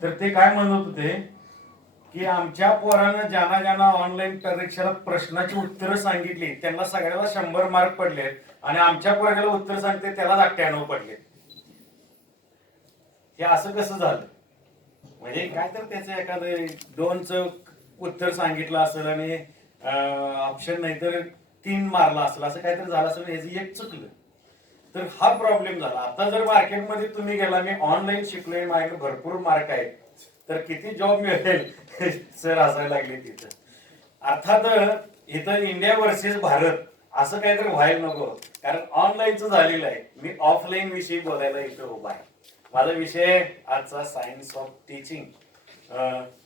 तर ते काय म्हणत होते की आमच्या पोरानं ज्यांना ज्यांना ऑनलाईन परीक्षेला प्रश्नाची उत्तरं सांगितली त्यांना सगळ्याला 100 मार्क पडले आणि आमच्या पोराला उत्तर सांगते त्याला 98 पडले. हे असं कसं झालं? म्हणजे काय तर त्याचं एखादं 2चं उत्तर सांगितलं असेल आणि ऑप्शन नाही तर 3 मारला असेल, असं काहीतरी झालं असेल, ह्याचं एक चुकलं तर हा प्रॉब्लेम झाला. आता जर मार्केटमध्ये तुम्ही गेला, मी ऑनलाईन शिकलोय, माझ्याकडे भरपूर मार्क आहेत, तर किती जॉब मिळेल सर असायला लागले तिथं. अर्थात इथं इंडिया वर्सेस भारत असं काहीतरी व्हायला नको, कारण ऑनलाईनचं झालेलं आहे. मी ऑफलाईन विषयी बोलायला इथं उभा आहे. माझा विषय आजचा सायन्स ऑफ टीचिंग,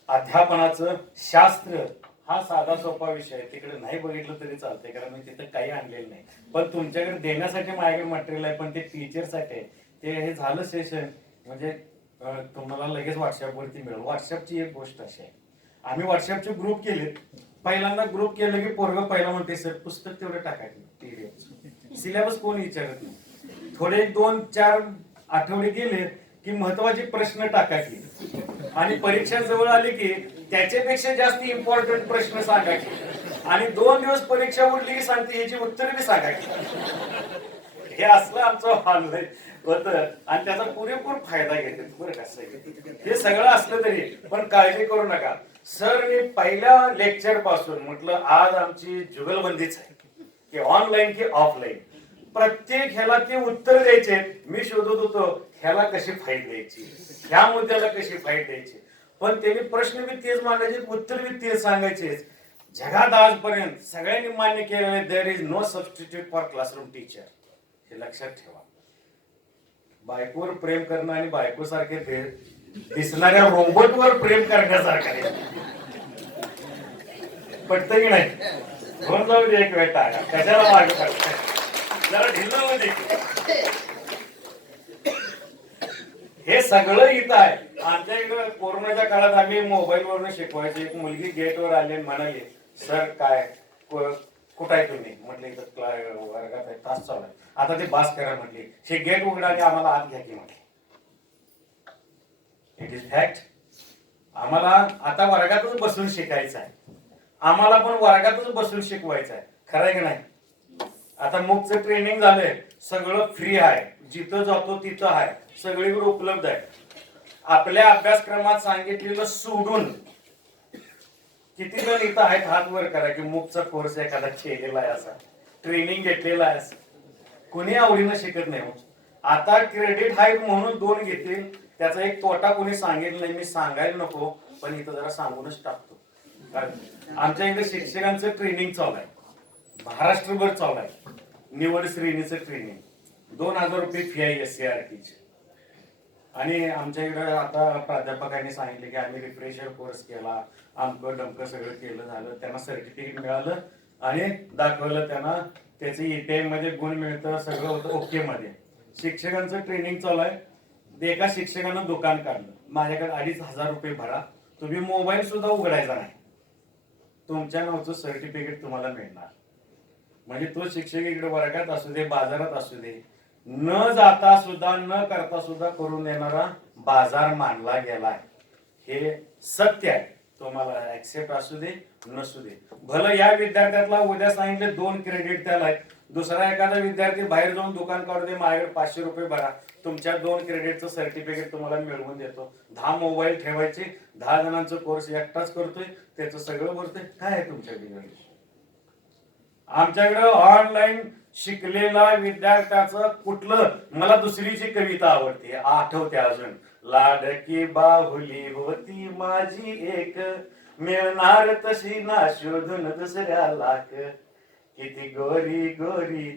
अध्यापनाचं शास्त्र. हा साधा सोपा विषय आहे, तिकडे नाही बघितलं तरी चालतंय कारण मी तिथं काही आणलेलं नाही. पण तुमच्याकडे देण्यासाठी माझ्याकडे मटेरियल आहे, पण ते टीचरसाठी आहे. ते हे झालं सेशन म्हणजे तुम्हाला लगेच व्हॉट्सअपवरती मिळेल. व्हॉट्सअपची एक गोष्ट अशी आहे, आम्ही व्हॉट्सअपचे ग्रुप केले. पहिल्यांदा ग्रुप केलं की पोरगं पहिला म्हणते सर पुस्तक तेवढं टाकायचं, पीडीएफ सिलेबस कोण विचारत नाही. थोडे 2-4 आठवडे गेले की महत्वाचे प्रश्न टाकायचे आणि परीक्षा जवळ आली की त्याच्यापेक्षा जास्त इम्पॉर्टंट प्रश्न सांगायचे आणि 2 दिवस परीक्षा उरली की सांगते ह्याची उत्तर बी सांगायची. हे असलं आमचं ऑनलाईन होतं आणि त्याचा पुरेपूर फायदा घेते बरं का. हे सगळं असलं तरी पण काळजी करू नका. सर मी पहिल्या लेक्चर पासून म्हटलं आज आमची जुगलबंदीच आहे की ऑनलाईन की ऑफलाईन. प्रत्येक ह्याला ते उत्तर द्यायचे. मी शोधत होतो ह्याला कशी फाईट द्यायची, ह्या मुद्द्याला कशी फाईट द्यायची. पण त्यांनी प्रश्न बी तेच मांडायचे, उत्तर बी तेच सांगायचे. जगात आजपर्यंत सगळ्यांनी मान्य केलेलं आहे there is no substitute for classroom teacher. हे लक्षात ठेवा. बायकोवर प्रेम करणं आणि बायको सारखे दिसणाऱ्या रोबोटवर प्रेम करण्यासारखं आहे. पटतं की नाही? दोन जाऊ दे एक वेळ टाका, कशाला मागे पडत जरा ढिल्ल होऊ दे. हे सगळं इथं आहे. आमच्या इकडं कोरोनाच्या काळात आम्ही मोबाईल वरून शिकवायचे. एक मुलगी गेटवर आली आणि म्हणाली सर काय कुठं आहे तुम्ही? म्हटलं इथं वर्गात आहे, तास चालू आहे. आता ते बास करा म्हटली. हे गेट उघडा आणि आम्हाला आत घ्या की म्हटले. It is fact. आम्हाला आता वर्गातच बसून शिकायचं आहे. आम्हाला पण वर्गातच बसून शिकवायचं आहे. खरं आहे की नाही? आता मुकचं ट्रेनिंग झालंय, सगळं फ्री आहे, जिथं जातो तिथं आहे, सगळीकडे उपलब्ध आहे. आपल्या अभ्यासक्रमात सांगितलेलं सोडून किती जण इथं आहेत हात वर करा की मुकचा कोर्स एखादा केलेला आहे, असा ट्रेनिंग घेतलेला आहे. कुणी आवडीनं शिकत नाही. आता क्रेडिट आहे म्हणून 2 घेतील, त्याचा एक तोटा कोणी सांगितलं नाही. मी सांगायला नको पण इथं जरा सांगूनच टाकतो. कारण आमच्या इथे शिक्षकांचं ट्रेनिंग चालू आहे, महाराष्ट्रभर चालू आहे. निवड श्रेणीचं ट्रेनिंग 2000 रुपये फी आहे SCRTची. आणि आमच्या इकडे आता प्राध्यापकांनी सांगितले की आम्ही रिफ्रेशर कोर्स केला, आमकं डमकं सगळं केलं झालं. त्यांना सर्टिफिकेट मिळालं आणि दाखवलं त्यांना. त्याचे ETI मध्ये गुण मिळतं, सगळं होतं ओके मध्ये. शिक्षकांचं ट्रेनिंग चालू आहे. एका शिक्षकानं दुकान काढलं, माझ्याकडे 2500 रुपये भरा, तुम्ही मोबाईल सुद्धा उघडायचा नाही, तुमच्या नावचं सर्टिफिकेट तुम्हाला मिळणार. म्हणजे तो शिक्षक इकडे वर्गात असू दे, बाजारात असू दे, न जाता सुद्धा न करता सुद्धा करून देणारा बाजार मानला गेलाय. हे सत्य आहे. तुम्हाला ऍक्सेप्ट असू दे नसू दे. भलं या विद्यार्थ्याला उद्या सांगितले 2 क्रेडिट त्याला, दुसरा एखादा विद्यार्थी बाहेर जाऊन दुकान काढू दे, माझ्याकडे 500 रुपये भरा, तुमच्या 2 क्रेडिटचं सर्टिफिकेट तुम्हाला मिळवून देतो. 10 मोबाईल ठेवायचे, 10 जणांचा कोर्स एकटाच करतोय, त्याचं सगळं भरतोय. काय आहे तुमच्या बिघडलं? आमच्याकडे ऑनलाईन शिकलेला विद्यार्थ्याचं कुठलं, मला दुसरीची कविता आवडते, आठवते अजून. लाडकी बाहुली होती माझी एक, मिळणार तशी ना शोधून दुसऱ्या लाख. किती गोरी गोरी,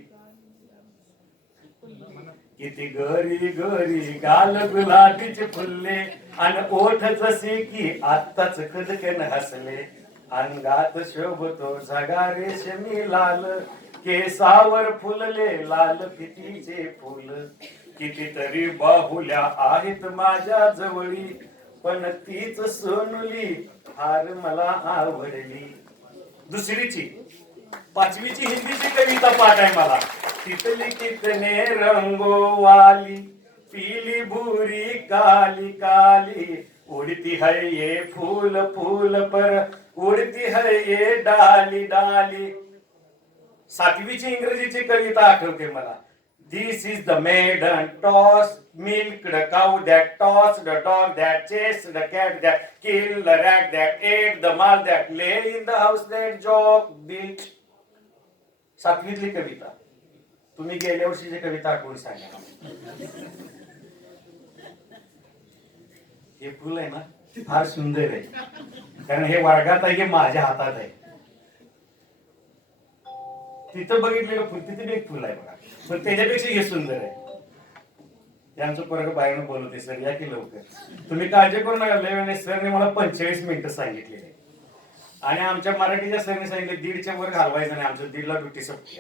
किती गोरी गोरी गाल गुलाबीचे फुलले, आणि ओठ जसे की आत्ताच खुदकन हसले. अंगात शोभतो झगा रेशमी लाल, केसावर फुलले लाल फितीचे फुल. कितीतरी बाहुल्या आहेत माझ्या जवळी, पण तीच सोनुली फार मला आवडली. दुसरीची 5वीची हिंदीची कविता पाठ आहे मला. तितली कितने रंगो वाली, पीली भूरी काली काली, उड़ती है ये फूल फूल पर, उड़ती है ये डाली डाली. 7वीची इंग्रजीची कविता आठवते मला. This is the maiden toss, milk the cow that tossed, the dog that chased, the cat that killed, the rat that ate, the mouse that lay in the house that Job built. 7वीतली कविता. तुम्ही गेल्या वर्षीची कविता आठवून सांगा. हे फुल आहे ना फार सुंदर आहे, कारण हे वर्गात आहे, हे माझ्या हातात आहे. तिथं बघितलेलं फुल, तिथे एक फुल आहे बघा, पण त्याच्यापेक्षा हे सुंदर आहे. त्यांचं पोरग बाहेरून बोलवते, सर या की लवकर. तुम्ही काळजी करू नका. सरने मला 45 मिनिटं सांगितलेले आणि आमच्या मराठीच्या सरने सांगितले 1:30च्या वर घालवायचं नाही, आमच्या 1:30ला ड्युटी संपली.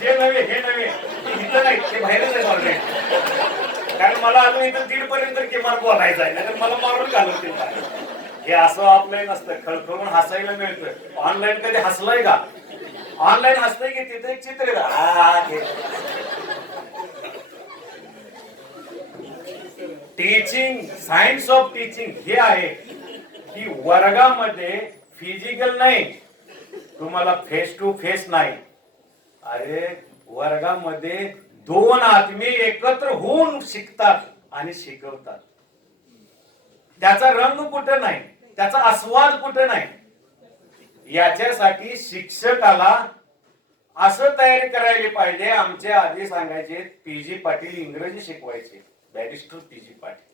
हे नव्हे इथं नाही, ते बाहेरच आहे ऑलरेडी. कारण मला अजून इथं 1:30 पर्यंत किमान बोलायचं आहे, नाही मला मारून घालवतील. हे असं ऑफलाईन असतं, खळखळून हसायला मिळतं. ऑनलाईन कधी हसलाय का? ऑनलाईन हसतंय की तिथे एक चित्र टीचिंग, सायन्स ऑफ टीचिंग हे आहे की वर्गामध्ये फिजिकल नाही, तुम्हाला फेस टू फेस नाही. अरे वर्गामध्ये 2 आत्मे एकत्र होऊन शिकतात आणि शिकवतात. त्याचा रंग कुठं नाही, त्याचा आस्वाद कुठं नाही. याच्यासाठी शिक्षकाला असं तयारी करायला पाहिजे. आमचे आधी सांगायचे पीजी पाटील इंग्रजी शिकवायचे, बॅरिस्टर पीजी पाटील.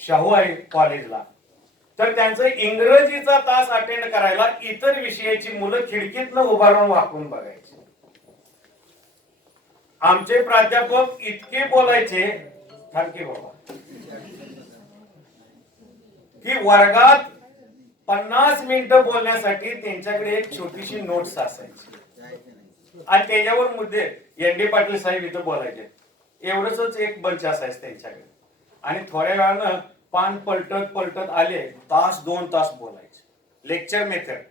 शाहू आहे कॉलेजला, तर त्यांचं इंग्रजीचा तास अटेंड करायला इतर विषयाची मुलं खिडकीतनं उभारून वाकून बघायची. आमचे प्राध्यापक इतके बोलायचे थँक्यू बाबा की वर्गात 50 मिनिटं बोलण्यासाठी त्यांच्याकडे एक छोटीशी नोट्स असायची आणि त्याच्यावर मुद्दे एन.डी. पाटील साहेब इथं बोलायचे. एवढंच एक बंच असायचं त्यांच्याकडे. आणि थोड्या वेळानं पान पलटत पलटत आले, 2 तास बोलायचे. लेक्चर मेथड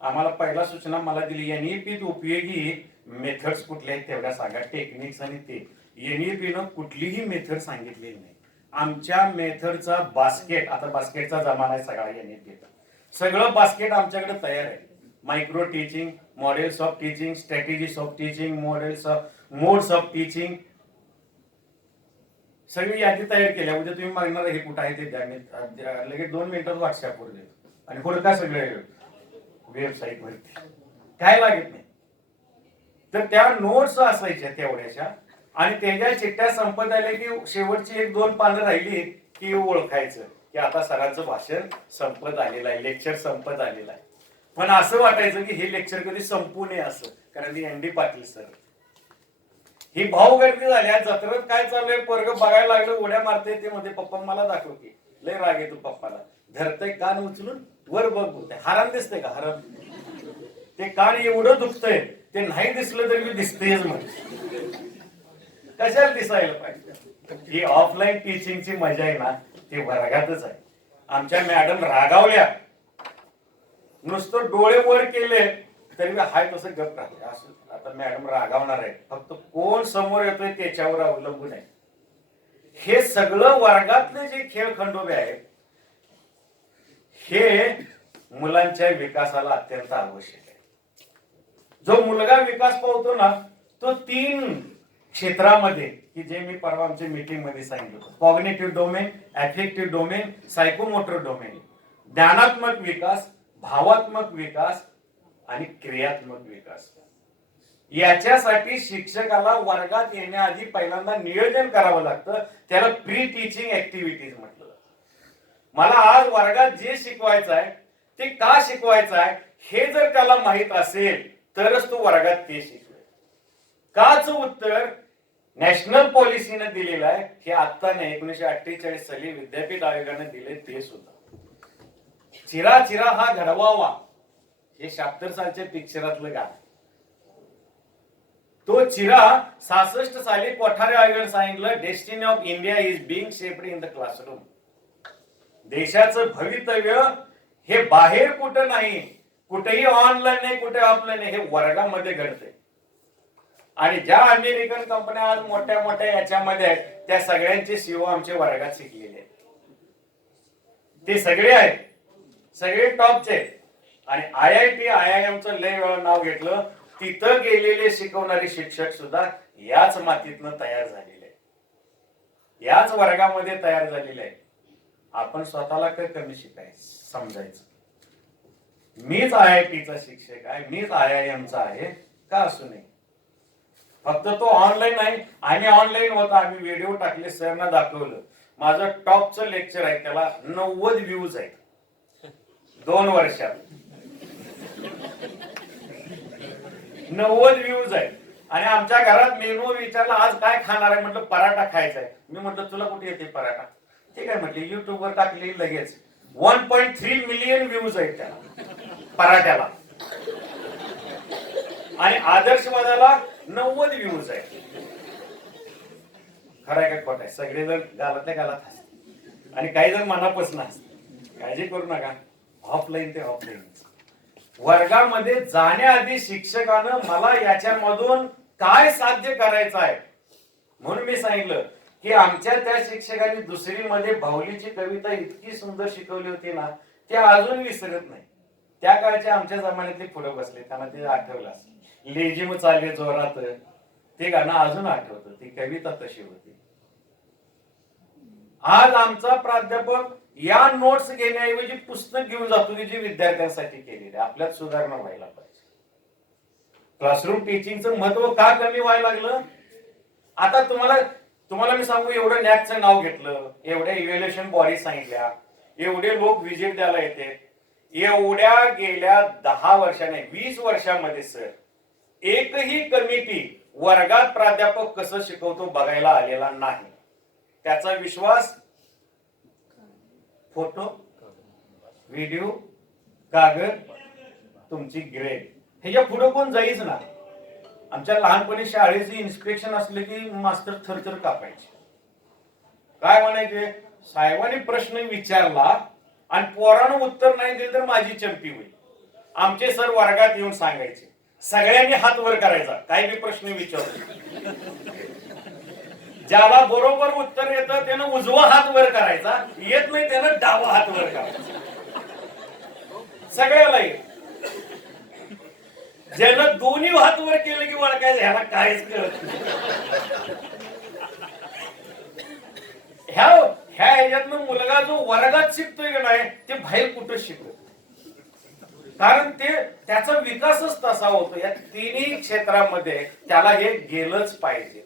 आम्हाला पहिला सूचना मला दिली, एनईपीत उपयोगी मेथड्स कुठले आहेत तेवढ्या सांगा, टेक्निक्स. आणि ते एनईपीनं कुठलीही मेथड सांगितलेली नाही. आमच्या मेथडचा बास्केट, आता बास्केटचा जमाना आहे सगळा एनईपीचा, सगळं बास्केट आमच्याकडे तयार आहे. Micro teaching, models of teaching, strategies of teaching, modes of teaching, सगळी यादी तयार केल्या. उद्या तुम्ही मागणार हे कुठं आहे ते द्या, लगेच 2 मिनिटात व्हॉट्सअपवर देतो. आणि पुढे काय सगळे वेबसाईट वरती काय लागत नाही. तर त्या नोट्स असायच्या तेवढ्याच्या, आणि त्याच्या चिठ्ठ्या संपत आल्या की शेवटची 1-2 पानं राहिली की ओळखायचं की आता सरांचं भाषण संपत आलेलं आहे, लेक्चर संपत आलेलं आहे. पण असं वाटायचं की हे लेक्चर कधी संपू नये असं, कारण एन.डी. पाटील सर. ही भाऊ गर्दी झाल्या, जत्रेत काय चाललंय पोरग बघायला लागलं, उड्या मारते. ते मध्ये पप्पा मला दाखव की, लय राग येतो पप्पाला. धरतय कान उचलून वर बघ बोलते. हरण दिसतंय का? हरण ते कान एवढं दुखतंय, ते नाही दिसलं तरी दिसतेच. म्हणजे कशाला दिसायला पाहिजे? ही ऑफलाईन टीचिंगची मजा आहे ना, ती वर्गातच आहे. आमच्या मॅडम रागावल्या, नुसतं डोळे वर केले तरी मी हाय तसं गप राहते. असं आता मॅडम रागावणार आहे, फक्त कोण समोर येतोय त्याच्यावर अवलंबून आहे. हे सगळं वर्गातले जे खेळ खंडोबे आहेत हे मुलांच्या विकासाला अत्यंत आवश्यक आहे. जो मुलगा विकास पावतो ना, तो 3 क्षेत्रामध्ये, की जे मी परवा आमच्या मीटिंग मध्ये सांगितलं होतं, cognitive domain, affective domain, psychomotor domain. ज्ञानात्मक विकास, भावात्मक विकास आणि क्रियात्मक विकास. याच्यासाठी शिक्षकाला वर्गात येण्याआधी पहिल्यांदा नियोजन करावं लागतं. त्याला प्री टीचिंग ऍक्टिव्हिटीज म्हटलं जातं. मला आज वर्गात जे शिकवायचं आहे ते का शिकवायचं आहे हे जर त्याला माहित असेल तरच तो वर्गात ते शिकवेल. काच उत्तर नॅशनल पॉलिसीने दिलेलं आहे. हे आता नाही, 1948 साली विद्यापीठ आयोगाने दिले ते सुद्धा. चिरा चिरा हा घडवावा, हे 76 सालच्या पिक्चरातलं गाणं. तो चिरा 66 साली कोठारे आयोगाने सांगितलं, destiny of India is being shaped in the classroom. देशाचं भवितव्य हे बाहेर कुठं नाही, कुठेही ऑनलाईन नाही, कुठे ऑफलाईन नाही, हे वर्गामध्ये घडतंय. आणि ज्या अमेरिकन कंपन्या आज मोठ्या मोठ्या याच्यामध्ये आहेत त्या सगळ्यांचे सीओ आमचे वर्गात शिकलेले आहेत. ते सगळे आहेत, सगळे टॉपचे. आणि IIT IIM चं लय वेळा नाव घेतलं, तिथं गेलेले शिकवणारे शिक्षक सुद्धा याच मातीतनं तयार झालेले आहेत, याच वर्गामध्ये तयार झालेले आहेत. आपण स्वतःला काय कमी शिकायचं समजायचं, मीच IIT चा शिक्षक आहे, मीच IIM चा आहे का असू नये. फक्त तो ऑनलाईन आहे, आम्ही ऑनलाईन होता, आम्ही व्हिडिओ टाकले, सरना दाखवलं. माझं टॉपचं लेक्चर आहे, त्याला 90 व्ह्यूज आहेत 2 वर्षात. 90 व्ह्यूज आहेत. आणि आमच्या घरात मेनू विचारला आज काय खाणार आहे, म्हटलं पराठा खायचा आहे. मी म्हटलं तुला कुठे येते पराठा, ठीक आहे म्हटले, युट्यूब वर टाकले लगेच 1.3 मिलियन व्ह्यूज आहेत त्याला पराठ्याला. आणि आदर्शवादाला 90 व्ह्यूज आहेत. खरं आहे का खोट आहे? सगळेजण गालातल्या गालात हसतात आणि काही जण मनापासून हसतात. काळजी करू नका, ऑफलाईन ते ऑफलाईन. वर्गामध्ये जाण्याआधी शिक्षकानं मला याच्यामधून काय साध्य करायचं आहे म्हणून मी सांगितलं की आमच्या त्या शिक्षकांनी दुसरीमध्ये बाहुलीची कविता इतकी सुंदर शिकवली होती ना, ते अजून विसरत नाही. त्या काळच्या आमच्या जमान्यातले पुढे बसले, त्यांना ते आठवलं असेल. लेझिम चालले जोरात, ते गाणं अजून आठवतं, ती कविता तशी होती. आज आमचा प्राध्यापक या नोट्स घेण्याऐवजी पुस्तक घेऊन जातो की जे विद्यार्थ्यांसाठी केलेले. आपल्यात सुधारणा व्हायला पाहिजे. क्लासरूम टीचिंगचं महत्व का कमी व्हायला लागलं? आता तुम्हाला मी सांगू, एवढं नॅकचं नाव घेतलं, एवढ्या इव्हॅल्युएशन बॉडी सांगितल्या, एवढे लोक व्हिजिट द्यायला येते, एवढ्या गेल्या 10 वर्षाने 20 वर्षामध्ये सर एकही कमिटी वर्गात प्राध्यापक कसं शिकवतो बघायला आलेला नाही. त्याचा विश्वास फोटो, व्हिडिओ, कागद, तुमची ग्रेड, ह्याच्या पुढे कोण जाईच ना. आमच्या लहानपणी शाळेचे इन्स्पेक्शन असले की मास्तर थरथर कापायचे. काय म्हणायचे, साहेबांनी प्रश्न विचारला आणि पोरानं उत्तर नाही दिलं तर माझी चंपी होईल. आमचे सर वर्गात येऊन सांगायचे, सगळ्यांनी हात वर करायचा, काही बी प्रश्न विचारतो. ज्याला बरोबर उत्तर येतं त्यानं उजवा हात वर करायचा, येत नाही त्यानं डावा हात वर करायचा. सगळ्याला येत. ज्यानं दोन्ही हात वर केलं की ओळखायचं ह्याला काहीच कळत नाही. ह्या ह्याच्यातनं मुलगा जो वर्गात शिकतोय की नाही ते बाहेर कुठं शिकतो, कारण ते त्याचा विकासच तसा होतो. या तिन्ही क्षेत्रामध्ये त्याला हे गेलंच पाहिजे.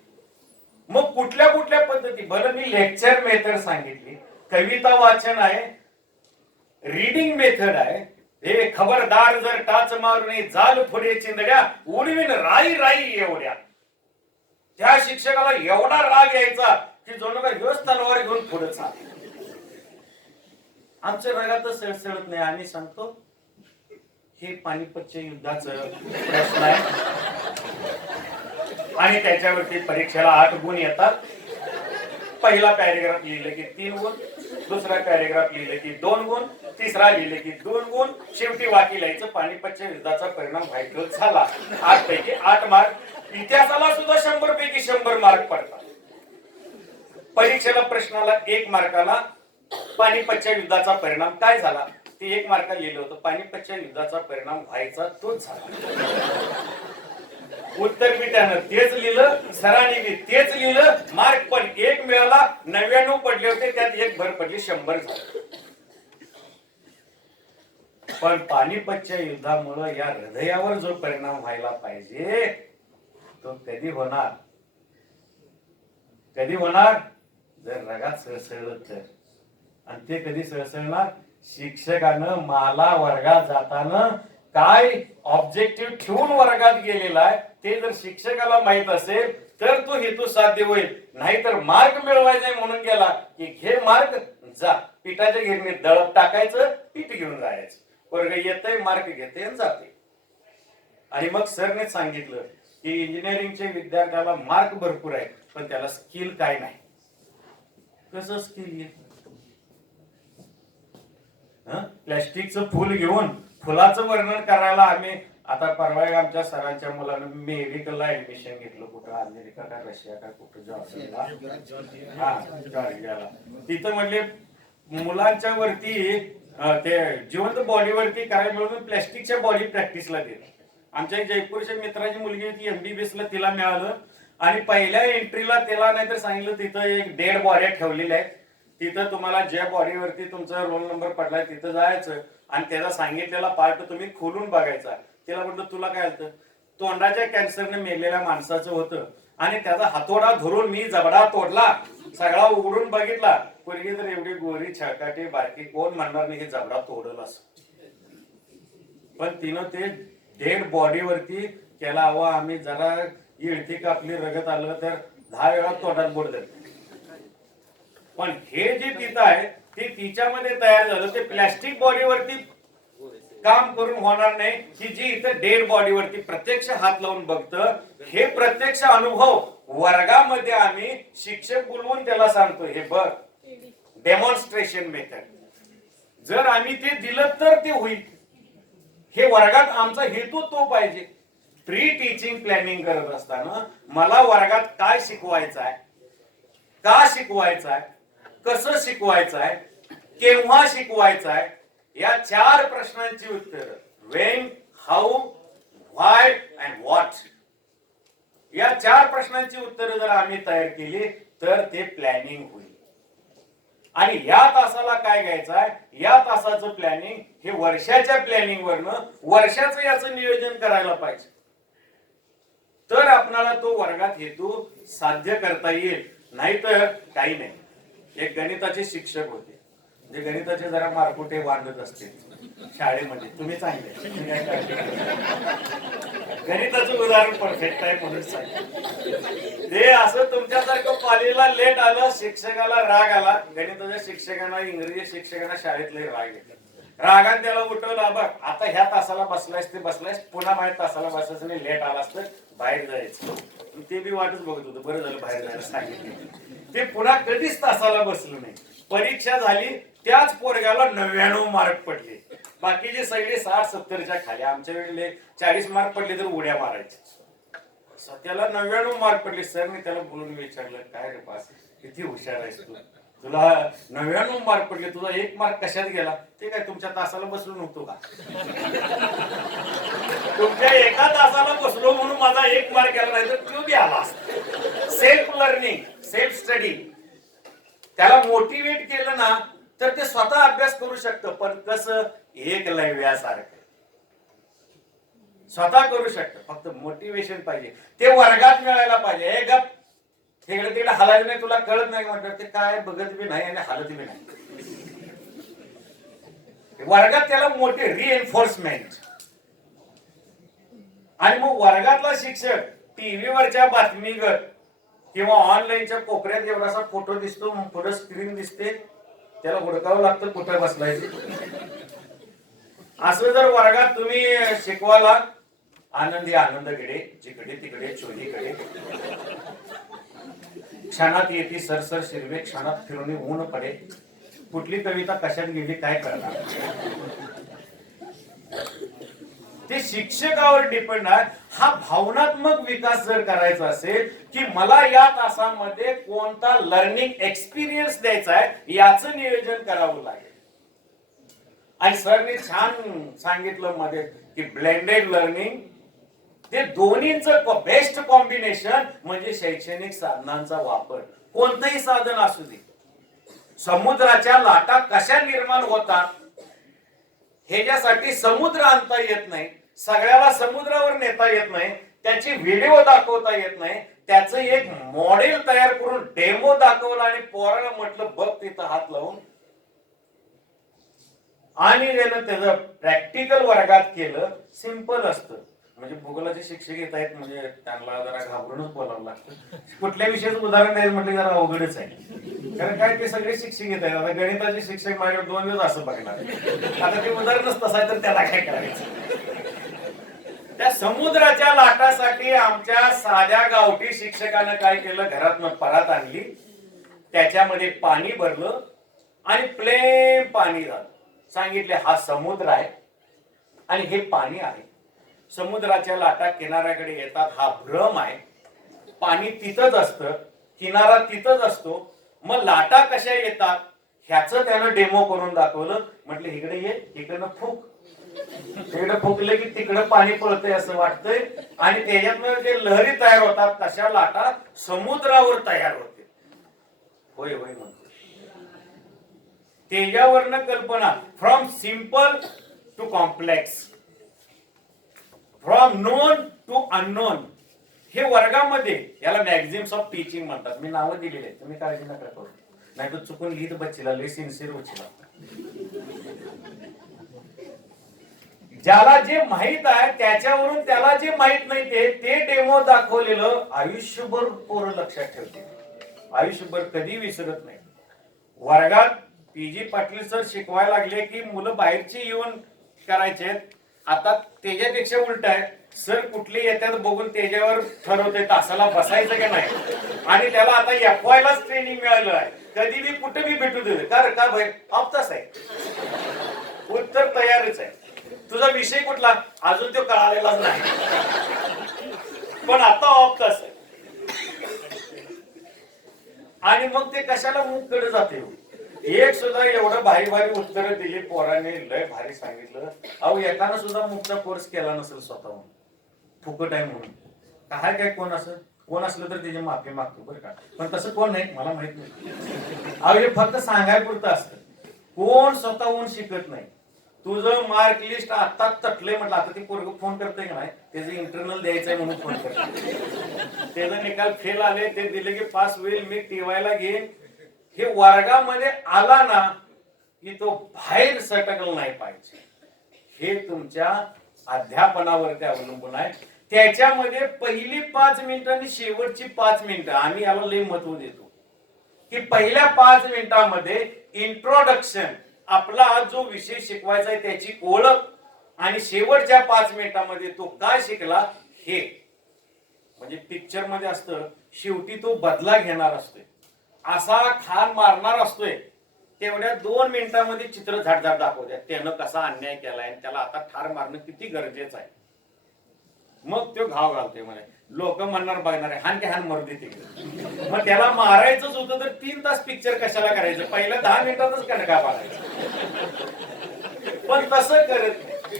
मग कुठल्या कुठल्या पद्धती, भलं मी लेक्चर मेथड सांगितली, कविता वाचन आहे, रीडिंग मेथड आहे, हे खबरदार जर टाच मारून जाल पुढे चिंदड्या उडवीन राई राई एवढ्या. त्या शिक्षकाला एवढा राग यायचा की जणू का ह्योच तलवार घेऊन पुढे चाल. आमच्या रगातच सळसळत नाही. आम्ही सांगतो हे पानिपतच्या युद्धाचं प्रश्न आहे आणि त्याच्यावरती परीक्षेला 8 गुण येतात. पहिला पॅरेग्राफ लिहिले की 3 गुण, दुसरा पॅरेग्राफ लिहिले की 2 गुण, तिसरा लिहिले की 2 गुण, शेवटी वाकी लिहायचं पानिपतच्या युद्धाचा परिणाम व्हायचा झाला. 8 पैकी 8 मार्क. इतिहासाला सुद्धा 100 पैकी 100 मार्क पडतात. परीक्षेला प्रश्नाला 1 मार्काला पानिपतच्या युद्धाचा परिणाम काय झाला ते 1 मार्काला लिहिलं होतं. पानिपतच्या युद्धाचा परिणाम व्हायचा तोच झाला. उत्तर बी त्यानं तेच लिहिलं, सरांनी बी तेच लिहिलं, मार्क पण 1 मिळाला. 99 पडले होते, त्यात 1 भर पडली, 100 झाले. पण पानिपतच्या युद्धामुळे या हृदयावर जो परिणाम व्हायला पाहिजे तो कधी होणार? कधी होणार? जर रगात सळसळलं तर. आणि ते कधी सळसळणार? शिक्षकानं मला वर्गात जाताना काय ऑब्जेक्टिव्ह ठेवून वर्गात गेलेला आहे ते जर शिक्षकाला माहित असेल तर तो हेतू साध्य होईल. नाहीतर मार्क मिळवायचा म्हणून गेला की घे मार्क, जा पिठाच्या गिरणीत दळप टाकायचं, पीठ घेऊन जायचं. वर्ग येतंय, मार्क घेते आणि जाते. आणि मग सरने सांगितलं की इंजिनिअरिंगच्या विद्यार्थ्याला मार्क भरपूर आहे पण त्याला स्किल काय नाही. कसं स्किल येत? प्लॅस्टिकचं फुल घेऊन फुलाचं वर्णन करायला आम्ही आता परवा एक आमच्या सरांच्या मुलानं मेडिकलला ऍडमिशन घेतलं, कुठं अमेरिका का रशिया का कुठं जॉर्जियाला, हा जॉर्जियाला. तिथं म्हणले मुलांच्या वरती ते जिवंत बॉडीवरती करायला मिळून प्लॅस्टिकच्या बॉडी प्रॅक्टिसला दिलं. आमच्या एक जयपूरच्या मित्राची मुलगी होती MBBS ला, तिला मिळालं. आणि पहिल्या एंट्रीला तिला नाहीतर सांगितलं तिथं एक डेड बॉडी ठेवलेल्या आहेत, तिथं तुम्हाला ज्या बॉडीवरती तुमचा रोल नंबर पडलाय तिथं जायचं आणि त्याचा सांगितलेला पार्ट तुम्ही खोलून बघायचा. तिला म्हटलं तुला काय आलं? तोंडाच्या कॅन्सरने मेलेल्या माणसाचं होतं आणि त्याचा हातोडा धरून मी जबडा तोडला, सगळा उघडून बघितला. पोरगी तर एवढी गोरी छाकाटी बारकी, कोण म्हणणार नाही हे जबडा तोडल असं. पण तिनं ते डेड बॉडीवरती केला, हवा आम्ही जरा इळती कापली रगत आलं तर 10 वेळा तोंडात बोट देतो. पण हे जे तिथं आहे ते तिच्यामध्ये तयार झालं, ते प्लॅस्टिक बॉडीवरती काम करून होणार नाही, की जी इथं डेड बॉडीवरती प्रत्यक्ष हात लावून बघतं. हे प्रत्यक्ष अनुभव वर्गामध्ये आम्ही शिक्षक बोलवून त्याला सांगतो, हे बघ डेमॉन्स्ट्रेशन मेथड. जर आम्ही ते दिलं तर ते होईल. हे वर्गात आमचा हेतू तो पाहिजे. प्री टीचिंग प्लॅनिंग करत असताना मला वर्गात काय शिकवायचं आहे, का शिकवायचं आहे, कसं शिकवायचं आहे, केव्हा शिकवायचं आहे, या 4 प्रश्नांची उत्तरं when, how, why and what, या 4 प्रश्नांची उत्तरं जर आम्ही तयार केली तर ते प्लॅनिंग होईल. आणि या तासाला काय घ्यायचं आहे, या तासाचं प्लॅनिंग हे वर्षाच्या प्लॅनिंग वरनं वर्षाचं याचं नियोजन करायला पाहिजे. तर आपणाला तो वर्गात हेतू साध्य करता येईल. नाहीतर काही नाही. एक गणिताचे शिक्षक होते, जे गणिताचे जरा मारकुटे वाढत असते शाळेमध्ये. तुम्ही चांगले गणिताचं उदाहरण परफेक्ट आहे म्हणून सांगितलं. ते असं तुमच्यासारखं कॉलेजला लेट आलं, शिक्षकाला राग आला. गणिताच्या शिक्षकांना, इंग्रजी शिक्षकांना शाळेतले राग येतात. रागाने त्याला उठवलं, बघ आता ह्या तासाला बसलायस ते बसलायस, पुन्हा माझ्या तासाला बसायचं नाही, लेट आला असतं बाहेर जायचं. ते बी वाटच बघत होतं, बरं झालं बाहेर जायला सांगितलं. ते पुन्हा कधीच तासाला बसलो नाही. परीक्षा झाली, त्याच पोरग्याला 99 मार्क पडले. बाकीचे सगळे 60-70च्या खाली. आमच्या वेळेला 40 मार्क पडले तर उड्या मारायचे. त्याला 99 मार्क पडले. सर मी त्याला बोलून विचारलं, काय रे पास किती हुशार आहेस तू, तुला 99 मार्क पडले, तुझा 1 मार्क कशात गेला? ते काय तुमच्या तासाला बसलो नव्हतो का? तुमच्या एका तासाला बसलो म्हणून माझा 1 मार्क गेला, नाही तर तो बी आला. Self learning, self study. त्याला मोटिवेट केलं ना तर ते स्वतः अभ्यास करू शकतं. पण कसं? एकलव्यासारखं स्वतः करू शकतं. फक्त मोटिवेशन पाहिजे, ते वर्गात मिळायला पाहिजे. हे गप तिकडे तिकडे हलायचं नाही, तुला कळत नाही म्हटलं ते काय बघत बी नाही आणि हलत बी नाही. वर्गात त्याला मोठे रिएन्फोर्समेंट. आणि मग वर्गातला शिक्षक टीव्हीवरच्या बातमीगत किंवा ऑनलाईनच्या कोपऱ्यात एवढासा फोटो दिसतो, पुढे स्क्रीन दिसते, त्याला हुडकावं लागतं कुठे बसलाय. असं जर वर्गात तुम्ही शिकवाला, आनंदी आनंदकडे जिकडे तिकडे चोहीकडे, क्षणात येते सरसर शिरवे, क्षणात फिरून ऊन पडे, कुठली कविता कशात गेली काय करणार? ते शिक्षकावर डिपेंड आहे. हा भावनात्मक विकास जर करायचा असेल की मला या तासामध्ये कोणता लर्निंग एक्सपिरियन्स द्यायचा आहे, याचं नियोजन करावं लागेल. आणि सरने छान सांगितलं मध्ये की ब्लेंडेड लर्निंग, ते दोन्हींचं बेस्ट कॉम्बिनेशन म्हणजे शैक्षणिक साधनांचा वापर. कोणतंही साधन असू दे. समुद्राच्या लाटा कशा निर्माण होतात ह्याच्यासाठी समुद्र आणता येत नाही, सगळ्याला समुद्रावर नेता येत नाही, त्याची व्हिडिओ दाखवता येत नाही, त्याचं एक मॉडेल तयार करून डेमो दाखवला आणि पोराला म्हटलं बघ तिथं हात लावून, आणि त्याचं प्रॅक्टिकल वर्गात केलं. सिंपल असतं. म्हणजे भूगोलाचे शिक्षक येत आहेत म्हणजे त्यांना जरा घाबरूनच बोलावं लागतं. कुठल्या विषयाचं उदाहरण द्यायचं म्हटलं जरा अवघडच आहे, कारण काय ते सगळे शिक्षक येत आहेत. आता गणिताचे शिक्षक माझ्याकडे 2 दिवस असं बघणार, आता ते उदाहरणच तसं आहे तर त्याला काय करायचं. त्या समुद्राच्या लाटासाठी आमच्या साध्या गावठी शिक्षकानं काय केलं, घरातनं परात आणली, त्याच्यामध्ये पाणी भरलं आणि प्लेन पाणी झालं. सांगितले हा समुद्र आहे आणि हे पाणी आहे. समुद्राच्या लाटा किनाऱ्याकडे येतात हा भ्रम आहे. पाणी तिथंच असतं, किनारा तिथंच असतो. मग लाटा कशा येतात ह्याचं त्यानं डेमो करून दाखवलं. म्हटलं इकडे ये, इकडनं फुक, तिकडे फुकलं की तिकडं पाणी पळतंय असं वाटतंय आणि त्याच्यातनं जे लहरी तयार होतात तशा लाटा समुद्रावर तयार होते. होय होय म्हणतो. त्याच्यावरनं कल्पना, from simple to complex, from known to unknown. हे वर्गामध्ये याला मॅगझिम्स ऑफ टीचिंग म्हणतात. मी नावं दिलेली आहेत, तुम्ही काळजी नका करू, नाही तर चुकून लिहित बच्चीला लय सिन्सिअर बच्चीला. ज्याला जे माहित आहे त्याच्यावरून त्याला जे माहित नाही ते डेमो दाखवलेलं आयुष्यभर पोरं लक्षात ठेवते, आयुष्यभर कधी विसरत नाही. वर्गात पीजी पाटील सर शिकवायला लागले की मुलं बाहेरची येऊन करायचे. आता त्याच्यापेक्षा उलट आहे, सर कुठले येतात बघून त्याच्यावर ठरवते तासाला बसायचं की नाही. आणि त्याला आता FY लाच ट्रेनिंग मिळालं आहे. कधी बी कुठे बी भेटू दे, का भाई ऑफ तास आहे, उत्तर तयारच आहे. तुझा विषय कुठला अजून तो कळालेलाच नाही, पण आता ऑफ तास आहे. आणि मग ते कशाला मुखकडे जाते. एक सुद्धा एवढं भारी भारी उत्तर दिली पोराने, लय भारी सांगितलं. अहो एकानं सुद्धा मुखचा कोर्स केला नसेल स्वतःहून, फुकट आहे म्हणून. काय कोण असलं तर त्याची माफी मागतो बरं का, पण तसं कोण नाही, मला माहित नाही. अहो हे फक्त सांगाय पुरतं असतं, कोण स्वतःहून शिकत नाही. तुझं मार्क लिस्ट आत्ताच तटलंय म्हटलं, आता ती पोरग फोन करते का नाही, त्याचं इंटरनल द्यायचंय म्हणून फोन करते. त्याचं निकाल फेल आले, ते दिले की पास होईल, मी टीवायला घेईन. हे वर्गामध्ये आला ना की तो बाहेर सटकलं नाही पाहिजे. हे तुमच्या अध्यापनावरती अवलंबून आहे. त्याच्यामध्ये पहिली 5 मिनिटं आणि शेवटची 5 मिनिटं आम्ही याला लय महत्व देतो की पहिल्या 5 मिनिटांमध्ये इंट्रोडक्शन, आपला आज जो विषय शिकवायचा आहे त्याची ओळख, आणि शेवटच्या 5 मिनिटांमध्ये तो काय शिकला हे. म्हणजे पिक्चर मध्ये असतं शेवटी तो बदला घेणार असतोय, असा ठार मारणार असतोय. तेवढ्या 2 मिनिटांमध्ये चित्र झाडझाड दाखवत्या त्यानं कसा अन्याय केलाय आणि त्याला आता ठार मारणं किती गरजेचं आहे. मग तो घाव घालतोय म्हणे, लोक म्हणणार बघणार आहे हान की हान मरू दे तिकडे. मग त्याला मारायचंच होतं तर 3 तास पिक्चर कशाला करायचं, पहिल्या 10 मिनिटातच कणका पाडायचं. पण तसं करत नाही,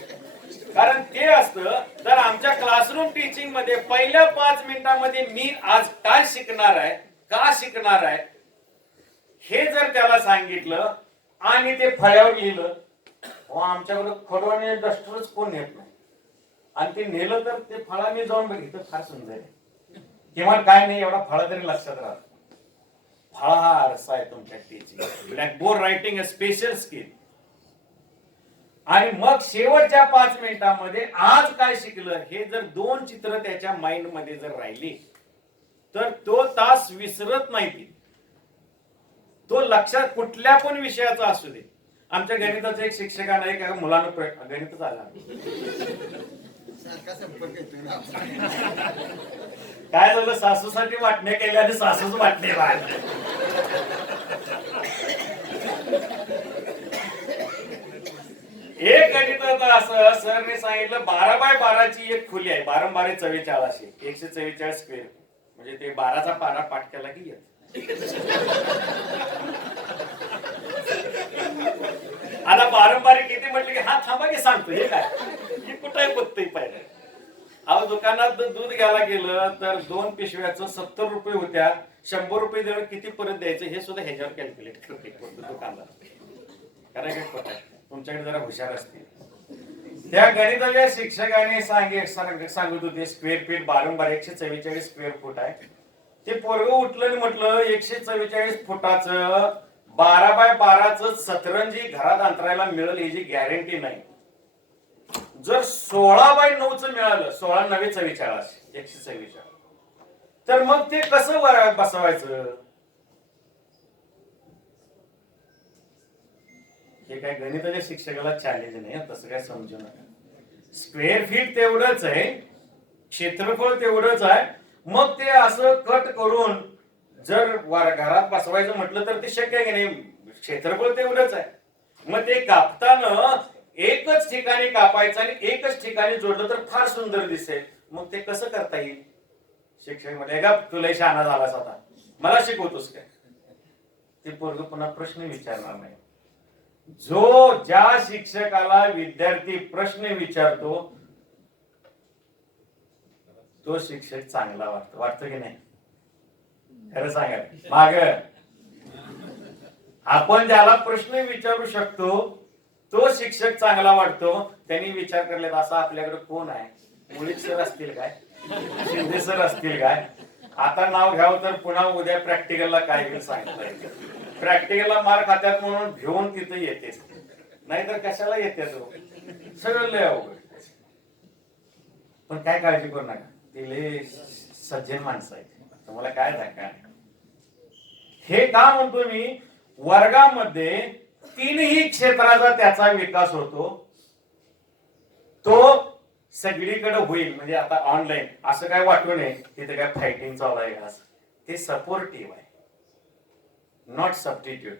कारण ते असतं. तर आमच्या क्लासरूम टीचिंग मध्ये पहिल्या 5 मिनिटांमध्ये मी आज काय शिकणार आहे, का शिकणार आहे हे जर त्याला सांगितलं आणि ते फळ्यावर लिहिलं, आमच्याकडे खडवाने डस्टरच कोण नेत नाही, आणि ते नेलं तर ते फळाने जाऊन बघितलं फार सुंदर आहे, किमान काय नाही एवढा फळा तरी लक्षात राहतो. फळा हा आरसा आहे तुमच्या teaching. Blackboard writing a special skill. आणि मग शेवटच्या 5 मिनिटांमध्ये आज काय शिकलं हे जर 2 चित्र त्याच्या माइंड मध्ये जर राहिली तर तो तास विसरत नाही. तो लक्षात कुठल्या पण विषयाचा असू दे. आमच्या गणिताचा एक शिक्षकांना एक मुलांना गणितच आला, काय झालं सासूसाठी वाटण्या केल्या आणि सासूच वाटणे राहिले. एक गणिताचं असं सरने सांगितलं 12 बाय 12ची एक खोली आहे, 12 बारे 44, 144 स्क्वेअर. म्हणजे ते 12चा पारा पाठ केला की येत. आता 12 बारे किती म्हटलं की हा थांबा की सांगतो, हे काय की कुठे बघतोय पाहिजे. अहो दुकानात दूध घ्यायला गेलं तर 2 पिशव्याचं 70 रुपये होत्या, 100 रुपये देऊन किती परत द्यायचं हे सुद्धा ह्याच्यावर कॅल्क्युलेट करते दुकानदार. कारण काय खोटं, तुमच्याकडे जरा हुशार असतील. त्या गणिताच्या शिक्षकाने सांगत होते square feet 12 by 144 square foot आहे. ते पोरगं उठलं आणि म्हटलं 144 फुटाचं 12 बाय 12चं सतरंजी घरात अंतरायला मिळेल याची गॅरंटी नाही. जर 16 बाय 9चं मिळालं, 16 9 44 144, तर मग ते कसं बसवायचं. हे काय गणिताच्या शिक्षकाला चॅलेंज नाही, तसं काय समजू नका. स्क्वेअर फीट तेवढंच आहे, क्षेत्रफळ तेवढंच आहे. मग ते असं कट करून जर घरात बसवायचं म्हटलं तर ते शक्य आहे की नाही, क्षेत्रफळ तेवढंच आहे. मग ते कापताना एकच ठिकाणी कापायचं आणि एकच ठिकाणी जोडलं तर फार सुंदर दिसेल. मग ते कसं करता येईल? शिक्षक म्हणे का तुला शहाणा झालास आता, मला शिकवतोस काय? ते पोरग पुन्हा प्रश्न विचारणार नाही. जो ज्या शिक्षकाला विद्यार्थी प्रश्न विचारतो तो शिक्षक चांगला वाटतो की नाही? खरं सांगा माग आपण ज्याला प्रश्न विचारू शकतो तो शिक्षक चांगला वाटतो. त्यांनी विचार करले असा आपल्याकडे कोण आहे? मुळीक सर असतील काय? शिंदे सर असतील काय? आता नाव घ्यावं तर पुन्हा उद्या प्रॅक्टिकलला काय होईल सांगता येईल. प्रॅक्टिकलला मार्क खात्यात म्हणून भिवून तिथे येते, नाहीतर कशाला येते तो? सगळं लय अवघड. पण काय काळजी करू नका, ते लय सज्जन माणसं आहेत, तुम्हाला काय धक्का. हे का म्हणतो मी? वर्गामध्ये तीनही क्षेत्राचा त्याचा विकास होतो. तो सगळीकडे होईल. म्हणजे आता ऑनलाईन असं काय वाटू नये तिथे काय फायटिंग चालू आहे का? ते सपोर्टिव्ह आहे, नॉट सबस्टिट्यूट.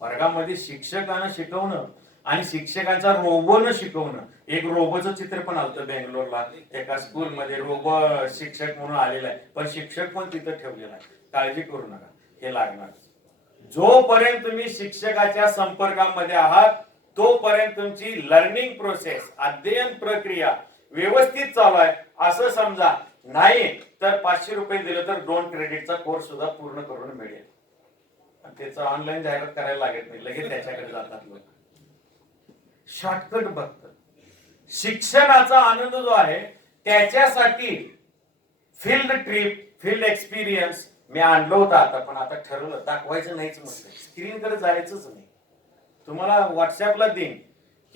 वर्गामध्ये शिक्षकांना शिकवणं आणि शिक्षकांचा रोबोनं शिकवणं. एक रोबोचं चित्र पण आलं बेंगलोरला एका स्कूलमध्ये, रोबो शिक्षक म्हणून आलेला आहे, पण शिक्षक पण तिथं ठेवलेला आहे. काळजी करू नका, हे लागणार. जोपर्यंत तुम्ही शिक्षकाच्या संपर्कामध्ये आहात तोपर्यंत तुमची लर्निंग प्रोसेस, अध्ययन प्रक्रिया व्यवस्थित चालू आहे असं समजा. नाही तर 500 रुपये दिले तर 2 क्रेडिटचा कोर्स सुद्धा पूर्ण करून मिळेल. त्याचं ऑनलाईन जाहिरात करायला लागत नाही, लगेच त्याच्याकडे जातात लोक. शॉर्टकट बघतात. शिक्षणाचा आनंद जो आहे त्याच्यासाठी फील्ड ट्रिप, फील्ड एक्सपिरियन्स मी आणलं होतं आता, पण आता ठरवलं दाखवायचं नाहीच म्हटलं, स्क्रीनकडे जायचंच नाही. तुम्हाला व्हॉट्सअपला देईन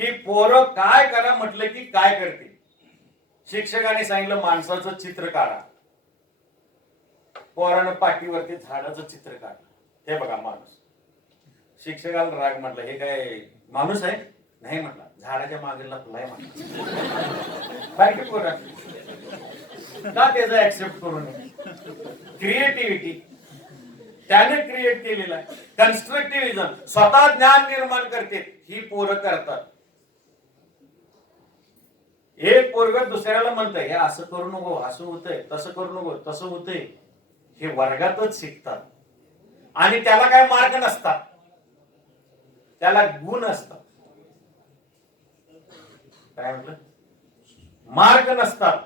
की पोरं काय करा म्हटलं की काय करते. शिक्षकाने सांगितलं माणसाचं चित्र काढा, पोरानं पाठीवरती झाडाचं चित्र काढलं. हे बघा माणूस. शिक्षकाला राग म्हटलं हे काय माणूस आहे? नाही म्हटलं झाडाच्या मागे लपलाय म्हटलं. बाकी पोरा का त्याचं ऍक्सेप्ट करू नये? क्रिएटिव्हिटी त्याने क्रिएट केलेला आहे. कन्स्ट्रक्टिव्हिजम, स्वतः ज्ञान निर्माण करते ही पोरं करतात. एक पोरग दुसऱ्याला म्हणतंय हे असं करू नको, असं होतंय, तसं करू नको, तसं होतंय. हे वर्गातच शिकतात आणि त्याला काय मार्क नसतात, त्याला गुण असतात. काय म्हटलं? मार्क नसतात,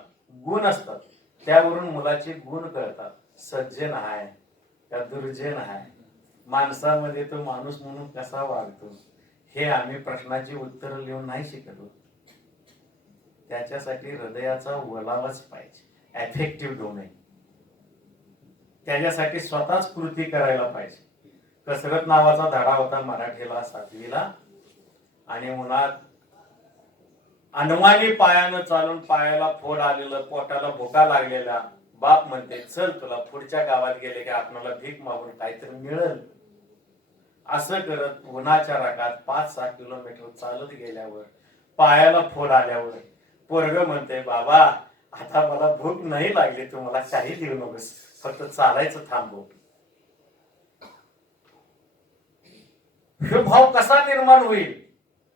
गुण असतात. त्यावरून मुलाचे गुण कळतात. सज्जन आहे का दुर्जन आहे, माणसामध्ये तो माणूस म्हणून कसा वागतो हे आम्ही प्रश्नाची उत्तर लिहून नाही शिकलो. त्याच्यासाठी हृदयाचा ओलावाच पाहिजे, एफेक्टिव्ह डोमेन. त्याच्यासाठी स्वतःच कृती करायला पाहिजे. कसरत नावाचा धडा होता मराठीला 7वीला, आणि उन्हात अनवाणी पायानं चालून पायाला फोड आलेलं, पोटाला भुका लागलेला. बाप म्हणते चल तुला पुढच्या गावात गेले की आपल्याला भीक मागून काहीतरी मिळेल. असं करत उन्हाच्या रागात 5-6 किलोमीटर चालत गेल्यावर पायाला फोड आल्यावर पोरग म्हणते बाबा आता मला भूक नाही लागली, तू मला काही देऊ नकोस, फक्त चालायचं थांबव. हे भाव कसा निर्माण होईल?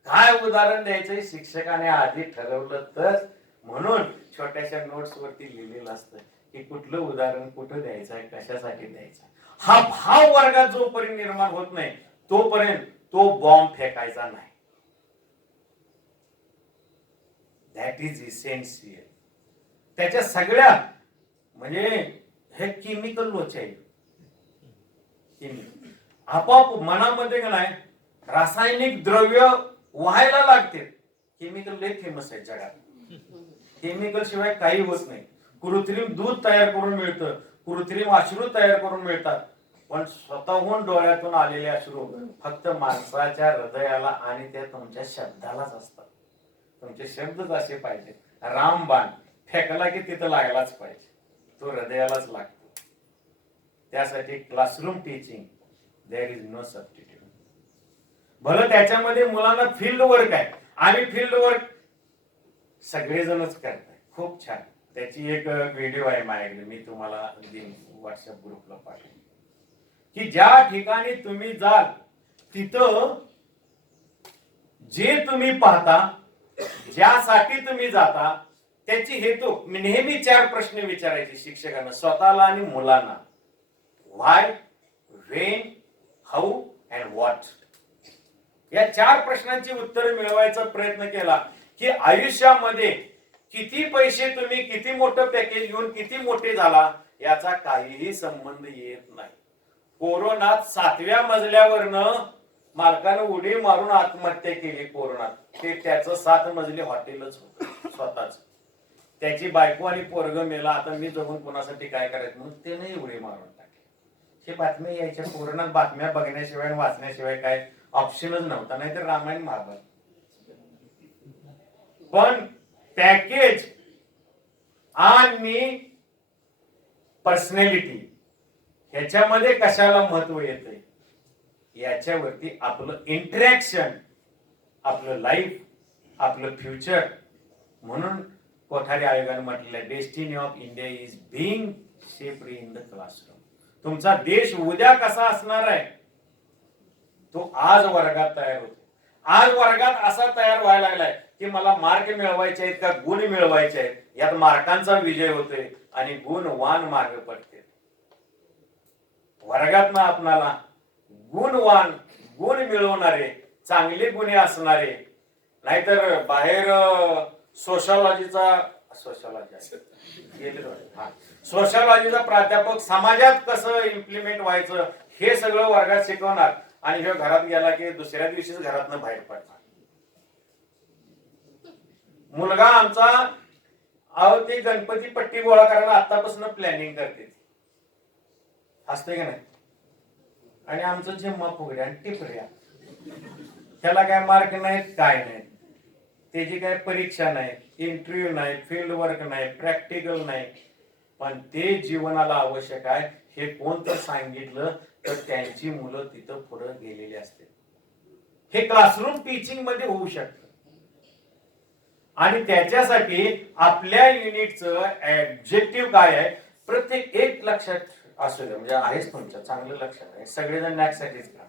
काय उदाहरण द्यायचंय शिक्षकाने आधी ठरवलं तर. म्हणून छोट्याशा नोट्स वरती लिहिलेलं असतं की कुठलं उदाहरण कुठं द्यायचं आहे, कशासाठी द्यायचं. हा भाव वर्गात जोपर्यंत निर्माण होत नाही तोपर्यंत तो बॉम्ब फेकायचा नाही. That is essential. त्याच्या सगळ्या म्हणजे हे केमिकल लोचाई. आपोआप मनामध्ये का नाही रासायनिक द्रव्य व्हायला लागते. केमिकल लय फेमस आहे जगात. केमिकल शिवाय काही होत नाही. कृत्रिम दूध तयार करून मिळतं, कृत्रिम अश्रू तयार करून मिळतात, पण स्वतःहून डोळ्यातून आलेले अश्रू फक्त माणसाच्या हृदयाला आणि त्या तुमच्या शब्दालाच असतात. तुमचे शब्दच असे पाहिजे. रामबाण फेकला की तिथं लागलाच पाहिजे, तो हृदयालाच लागतो. त्यासाठी classroom teaching there is no substitute. भलं त्याच्यामध्ये मुलांना फील्ड वर्क आहे, आम्ही फील्ड वर्क सगळेजणच करताय, खूप छान. त्याची एक व्हिडिओ आहे माझ्याकडे, मी तुम्हाला व्हॉट्सअप ग्रुपला पाठवेन. की ज्या ठिकाणी तुम्ही जाल तिथं जे तुम्ही पाहता, ज्यासाठी तुम्ही जाता, त्याची हेतू नेहमी 4 प्रश्न विचारायचे शिक्षकांना, स्वतःला आणि मुलांना. व्हाय, व्हेन, हाऊ अँड व्हॉट. या 4 प्रश्नांची उत्तरे मिळवायचा प्रयत्न केला की आयुष्यामध्ये किती पैसे तुम्ही, किती मोठं पॅकेज घेऊन किती मोठे झाला याचा काहीही संबंध येत नाही. कोरोनात 7व्या मजल्यावरनं मालकानं उडी मारून आत्महत्या केली कोरोनात. ते त्याचं 7 मजली हॉटेलच होतं स्वतःच. त्याची बायको आणि पोरग मेला, आता मी जगून कोणासाठी काय करायचं म्हणून त्याने उडी मारून टाकली. हे बातम्या यायच्या, कोरोनात बातम्या बघण्याशिवाय वाचण्याशिवाय काय ऑप्शनच नव्हता, नाहीतर रामायण महाभारत. पण पॅकेज आणि पर्सनॅलिटी ह्याच्यामध्ये कशाला महत्व येतंय, याच्यावरती आपलं इंटरॅक्शन, आपलं लाईफ, आपलं फ्युचर. म्हणून कोठारी आयोगाने म्हटलेलं destiny of India is being shaped in the classroom. तुमचा देश उद्या कसा असणार आहे तो आज वर्गात तयार होतो. आज वर्गात असा तयार व्हायला लागलाय की मला मार्क मिळवायचे आहेत का गुण मिळवायचे आहेत, यात मार्कांचा विजय होतोय आणि गुणवान मार्ग पडते. वर्गात ना आपणाला गुणवान, गुण मिळवणारे, चांगले गुणे असणारे, नाहीतर बाहेर सोशलॉजीचा प्राध्यापक समाजात कसं इम्प्लिमेंट व्हायचं हे सगळं वर्गात शिकवणार आणि हे घरात गेला की दुसऱ्या दिवशीच घरातनं बाहेर पडणार. मुलगा आमचा अहो ते गणपती पट्टी गोळा करायला आतापासून प्लॅनिंग करते, असते की नाही. आणि आमचं जिम्मा फुगड्या आणि टिपऱ्या, त्याला काय मार्क नाहीत, काय नाही, त्याची काय परीक्षा नाही, इंटरव्ह्यू नाही, फील्ड वर्क नाही, प्रॅक्टिकल नाही. पण ते जीवनाला आवश्यक आहे हे कोण तर सांगितलं तर त्यांची मुलं तिथं पुढे गेलेली असते. हे क्लासरूम टीचिंग मध्ये होऊ शकतं. आणि त्याच्यासाठी आपल्या युनिटचं ऑब्जेक्टिव्ह काय आहे, प्रत्येक एक लक्षात असू द्या, म्हणजे आहेच तुमच्या चांगलं लक्षात आहे, सगळेजण नॅक साठीच काम.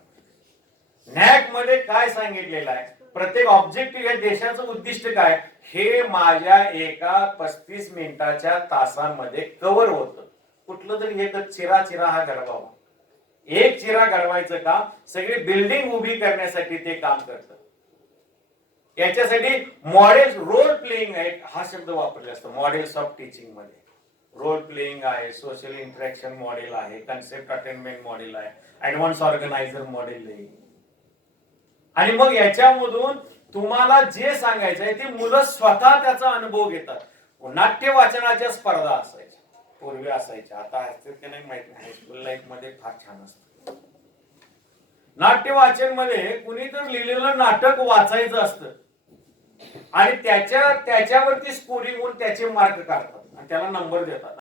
नॅक मध्ये काय सांगितलेलं आहे, प्रत्येक ऑब्जेक्टिव्ह या देशाचं उद्दिष्ट काय हे माझ्या एका 35 मिनिटाच्या तासामध्ये कव्हर होतं. कुठलं तरी एकच चिरा हा घडवावा, एक चिरा घडवायचं काम सगळी बिल्डिंग उभी करण्यासाठी ते काम करतं. याच्यासाठी मॉडेल्स, रोल प्लेइंग आहे हा शब्द वापरला असतो मॉडेल्स ऑफ टीचिंग मध्ये. रोल प्लेइंग आहे, सोशल इंटरॅक्शन मॉडेल आहे, कन्सेप्ट अटेनमेंट मॉडेल आहे, ऍडव्हान्स ऑर्गनायझर मॉडेल आहे. आणि मग याच्यामधून तुम्हाला जे सांगायचं आहे ते मुलं स्वतः त्याचा अनुभव घेतात. नाट्य वाचनाच्या स्पर्धा असायच्या, पूर्वी असायच्या, आता असतात की नाही माहित नाही. हायस्कूल लाईफ मध्ये फार छान असतं. नाट्य वाचन मध्ये कुणी तर लिहिलेलं नाटक वाचायचं असतं आणि त्याच्यावरती स्कोरिंग होऊन त्याचे मार्क काढतात आणि त्याला नंबर देतात.